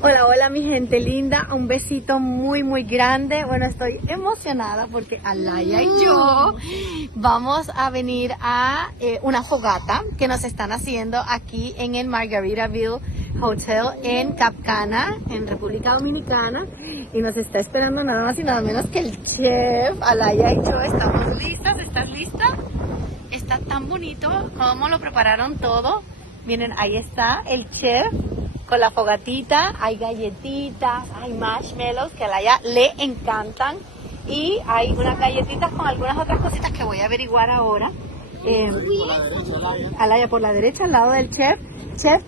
Hola, hola mi gente linda, un besito muy grande. Bueno, estoy emocionada porque Alaya y yo vamos a venir a una fogata que nos están haciendo aquí en el Margaritaville Hotel en Cap Cana, en República Dominicana. Y nos está esperando nada más y nada menos que el chef. Alaya y yo estamos listas. ¿Estás lista? Está tan bonito como lo prepararon todo. Miren, ahí está el chef con la fogatita, hay galletitas, hay marshmallows que a Alaya le encantan y hay unas galletitas con algunas otras cositas que voy a averiguar ahora. Alaya por la derecha, al lado del chef. Chef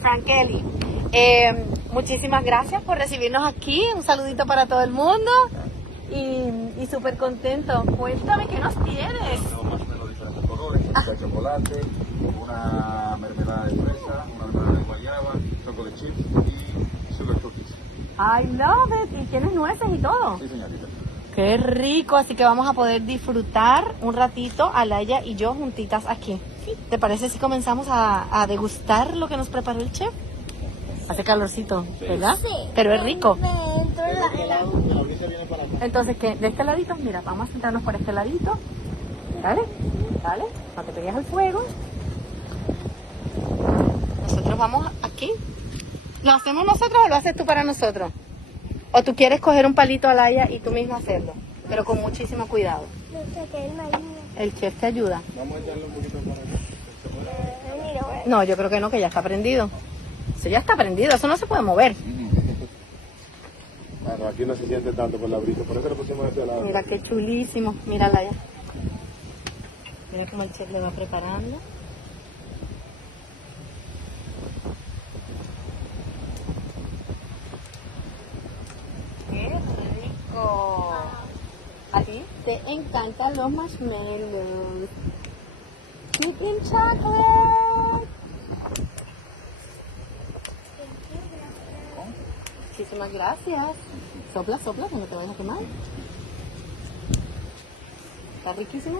Frankeli. Muchísimas gracias por recibirnos aquí. Un saludito para todo el mundo y súper contento. Cuéntame qué nos tienes. De chocolate, una mermelada de fresa, una mermelada de guayaba, chocolate chips y sugar cookies. I love it. Y tienes nueces y todo. Sí, señorita. Qué rico, así que vamos a poder disfrutar un ratito, Alaya y yo juntitas aquí. ¿Te parece si comenzamos a degustar lo que nos preparó el chef? Hace calorcito, ¿verdad? Sí. Pero es rico. Viene para acá. Entonces, ¿qué? De este ladito, mira, vamos a sentarnos por este ladito. Dale, no te pegues al fuego. Nosotros vamos aquí. ¿Lo hacemos nosotros o lo haces tú para nosotros? ¿O tú quieres coger un palito, Alaya, y tú mismo hacerlo? Pero con muchísimo cuidado. El chef te ayuda. Vamos a echarle un poquito para acá. No, yo creo que no, que ya está prendido. Eso ya está prendido, eso no se puede mover. Claro, aquí no se siente tanto por la brisa, por eso lo pusimos de este lado. Mira qué chulísimo, mira Alaya. Mira cómo el chef le va preparando. ¡Qué rico! A ti te encantan los marshmallows. Chicken chocolate. Muchísimas gracias. Sopla, que no te vayas a quemar. Está riquísimo.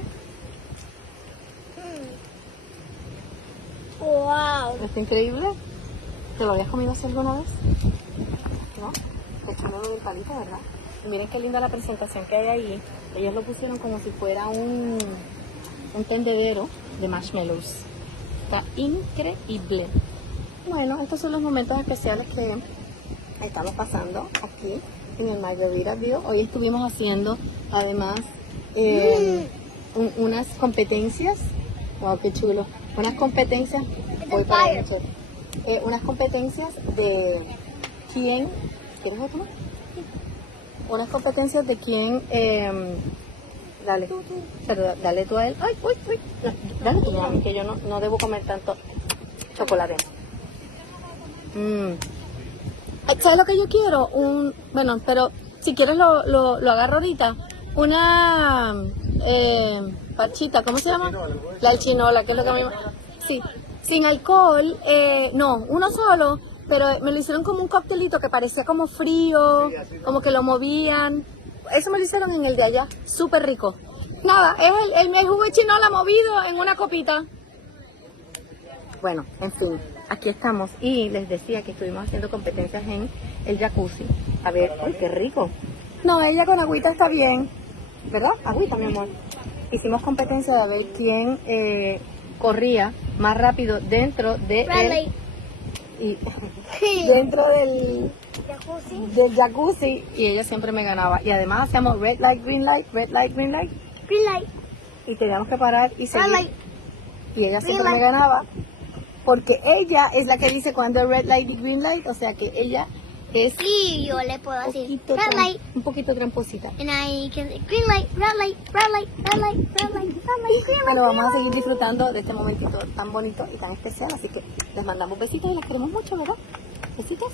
Wow. Está increíble. ¿Te lo habías comido así alguna vez? ¿No? Echándolo del palito, ¿verdad? Y miren qué linda la presentación que hay ahí. Ellos lo pusieron como si fuera un tendedero de marshmallows. Está increíble. Bueno, estos son los momentos especiales que estamos pasando aquí en el Margaritaville. Hoy estuvimos haciendo además unas competencias. Wow, qué chulo. Unas competencias. Unas competencias de quién. ¿Quieres otro más? Unas competencias de quién. Dale. Pero dale tú a él. Ay, uy. No, dale tú a mí, que yo no debo comer tanto chocolate. ¿Sabes lo que yo quiero? Bueno, pero si quieres lo agarro ahorita. Una parchita, ¿cómo se llama? La alchinola, que es lo que a mí sí, sin alcohol, no, uno solo, pero me lo hicieron como un coctelito que parecía como frío, como que lo movían. Eso me lo hicieron en el de allá, súper rico. Nada, es el jugo de chinola movido en una copita. Bueno, en fin, aquí estamos y les decía que estuvimos haciendo competencias en el jacuzzi. A ver, ¡ay, qué rico! No, ella con agüita está bien, ¿verdad? Agüita, mi amor. Hicimos competencia de ver quién corría más rápido dentro de dentro del jacuzzi y ella siempre me ganaba. Y además hacíamos red light, green light, red light, green light. Green light. Y teníamos que parar y Red seguir. light. Y ella siempre Green me light. ganaba porque ella es la que dice cuando es red light y green light, o sea que ella es Sí, yo le puedo decir red light. un poquito tramposita. And I can say green light, red light, red light, red light, red light, red light, green light. Bueno, vamos a seguir disfrutando de este momentito tan bonito y tan especial, así que les mandamos besitos y las queremos mucho, ¿verdad? Besitos.